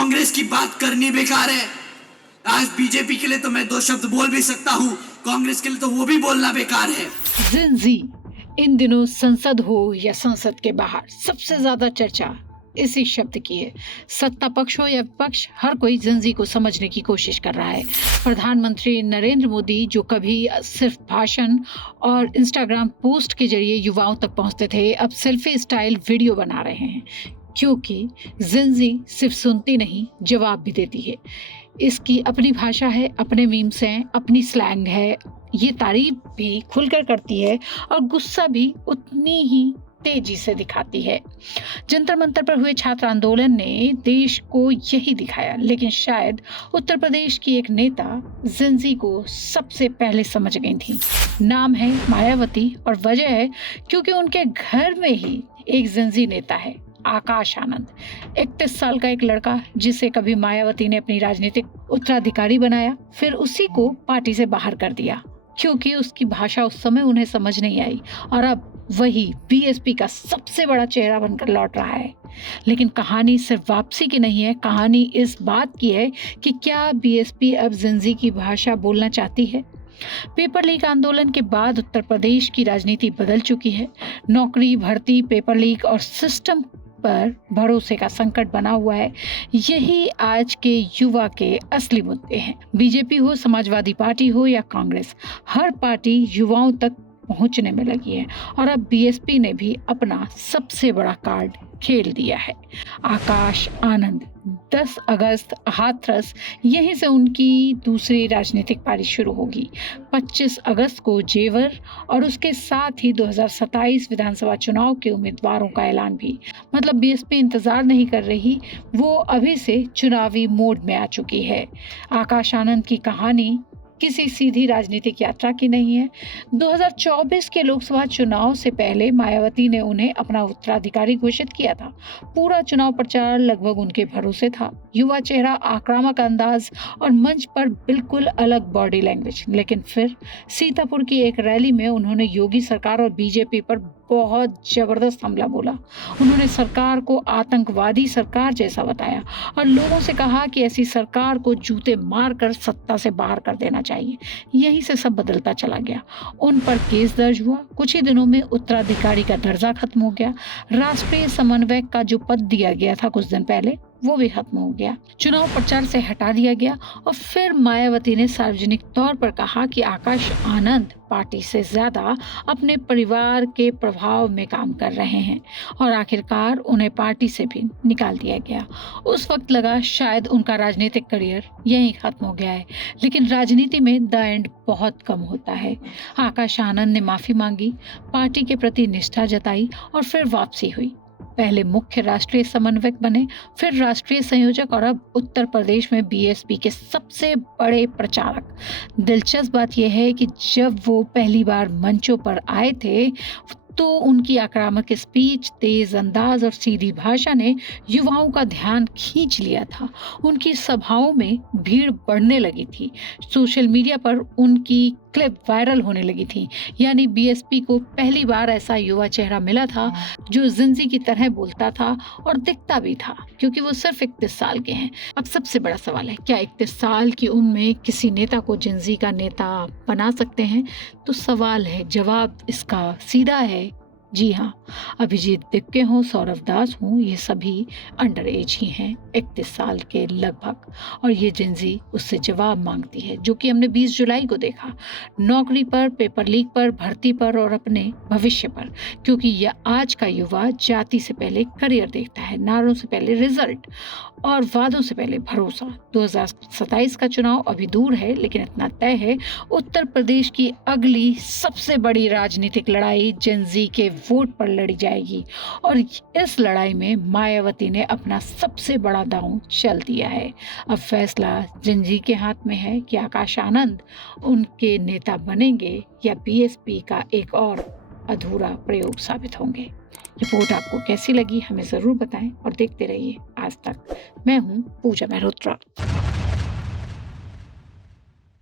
कांग्रेस की बात करनी बेकार है। आज बीजेपी के लिए तो मैं 2 शब्द बोल भी सकता हूँ, कांग्रेस के लिए तो वो भी बोलना बेकार है। जिंजी इन दिनों संसद हो या संसद के बाहर सबसे ज्यादा चर्चा इसी शब्द की है। सत्ता पक्ष हो या विपक्ष, हर कोई जिंजी को समझने की कोशिश कर रहा है। प्रधानमंत्री नरेंद्र मोदी जो कभी सिर्फ भाषण और इंस्टाग्राम पोस्ट के जरिए युवाओं तक पहुंचते थे, अब सेल्फी स्टाइल वीडियो बना रहे हैं, क्योंकि जिंजी सिर्फ सुनती नहीं, जवाब भी देती है। इसकी अपनी भाषा है, अपने मीम्स हैं, अपनी स्लैंग है। ये तारीफ भी खुलकर करती है और गुस्सा भी उतनी ही तेजी से दिखाती है। जंतर मंतर पर हुए छात्र आंदोलन ने देश को यही दिखाया, लेकिन शायद उत्तर प्रदेश की एक नेता जिंजी को सबसे पहले समझ गई थी। नाम है मायावती और वजह है क्योंकि उनके घर में ही एक जिंजी नेता है, आकाश आनंद। 31 साल का एक लड़का जिसे कभी मायावती ने अपनी राजनीतिक उत्तराधिकारी बनाया, फिर उसी को पार्टी से बाहर कर दिया क्योंकि उसकी भाषा उस समय उन्हें समझ नहीं आई, और अब वही बीएसपी का सबसे बड़ा चेहरा बनकर लौट रहा है। लेकिन कहानी सिर्फ वापसी की नहीं है, कहानी इस बात की है कि क्या बीएसपी अब जिंजी की भाषा बोलना चाहती है। पेपर लीक आंदोलन के बाद उत्तर प्रदेश की राजनीति बदल चुकी है। नौकरी, भर्ती, पेपर लीक और सिस्टम पर भरोसे का संकट बना हुआ है। यही आज के युवा के असली मुद्दे हैं। बीजेपी हो, समाजवादी पार्टी हो या कांग्रेस, हर पार्टी युवाओं तक पहुंचने में लगी है, और अब बीएसपी ने भी अपना सबसे बड़ा कार्ड खेल दिया है। आकाश आनंद 10 अगस्त हाथरस, यहीं से उनकी दूसरी राजनीतिक पारी शुरू होगी। 25 अगस्त को जेवर और उसके साथ ही 2027 विधानसभा चुनाव के उम्मीदवारों का ऐलान भी। मतलब बीएसपी इंतजार नहीं कर रही, वो अभी से चुनावी मोड में आ चुकी है। आकाश आनंद की कहानी किसी सीधी राजनीतिक यात्रा की नहीं है। 2024 के लोकसभा चुनाव से पहले मायावती ने उन्हें अपना उत्तराधिकारी घोषित किया था। पूरा चुनाव प्रचार लगभग उनके भरोसे था। युवा चेहरा, आक्रामक अंदाज और मंच पर बिल्कुल अलग बॉडी लैंग्वेज। लेकिन फिर सीतापुर की एक रैली में उन्होंने योगी सरकार और बीजेपी पर बहुत जबरदस्त हमला बोला। उन्होंने सरकार को आतंकवादी सरकार जैसा बताया और लोगों से कहा कि ऐसी सरकार को जूते मारकर सत्ता से बाहर कर देना चाहिए। यहीं से सब बदलता चला गया। उन पर केस दर्ज हुआ। कुछ ही दिनों में उत्तराधिकारी का दर्जा खत्म हो गया। राष्ट्रीय समन्वयक का जो पद दिया गया था कुछ दिन पहले, वो भी खत्म हो गया। चुनाव प्रचार से हटा दिया गया और फिर मायावती ने सार्वजनिक तौर पर कहा कि आकाश आनंद पार्टी से ज्यादा अपने परिवार के प्रभाव में काम कर रहे हैं, और आखिरकार उन्हें पार्टी से भी निकाल दिया गया। उस वक्त लगा शायद उनका राजनीतिक करियर यहीं खत्म हो गया है, लेकिन राजनीति में द एंड बहुत कम होता है। आकाश आनंद ने माफी मांगी, पार्टी के प्रति निष्ठा जताई और फिर वापसी हुई। पहले मुख्य राष्ट्रीय समन्वयक बने, फिर राष्ट्रीय संयोजक और अब उत्तर प्रदेश में बीएसपी के सबसे बड़े प्रचारक। दिलचस्प बात यह है कि जब वो पहली बार मंचों पर आए थे तो उनकी आक्रामक स्पीच, तेज अंदाज और सीधी भाषा ने युवाओं का ध्यान खींच लिया था। उनकी सभाओं में भीड़ बढ़ने लगी थी। सोशल मीडिया पर उनकी क्लिप वायरल होने लगी थी। यानी बीएसपी को पहली बार ऐसा युवा चेहरा मिला था जो जिंजी की तरह बोलता था और दिखता भी था, क्योंकि वो सिर्फ 31 साल के हैं। अब सबसे बड़ा सवाल है, क्या 31 साल की उम्र में किसी नेता को जिंजी का नेता बना सकते हैं? तो सवाल है, जवाब इसका सीधा है, जी हाँ। अभिजीत दिक्के हों, सौरभ दास हों, ये सभी अंडर एज ही हैं, 31 साल के लगभग, और ये जिंजी उससे जवाब मांगती है, जो कि हमने 20 जुलाई को देखा। नौकरी पर, पेपर लीक पर, भर्ती पर और अपने भविष्य पर, क्योंकि यह आज का युवा जाति से पहले करियर देखता है, नारों से पहले रिजल्ट और वादों से पहले भरोसा। 2027 का चुनाव अभी दूर है, लेकिन इतना तय है, उत्तर प्रदेश की अगली सबसे बड़ी राजनीतिक लड़ाई जिंजी के वोट पर लड़ी जाएगी, और इस लड़ाई में मायावती ने अपना सबसे बड़ा दांव चल दिया है। अब फैसला जिंजी के हाथ में है कि आकाश आनंद उनके नेता बनेंगे या बीएसपी का एक और अधूरा प्रयोग साबित होंगे। रिपोर्ट आपको कैसी लगी हमें जरूर बताएं और देखते रहिए आज तक। मैं हूं पूजा मेहरोत्रा।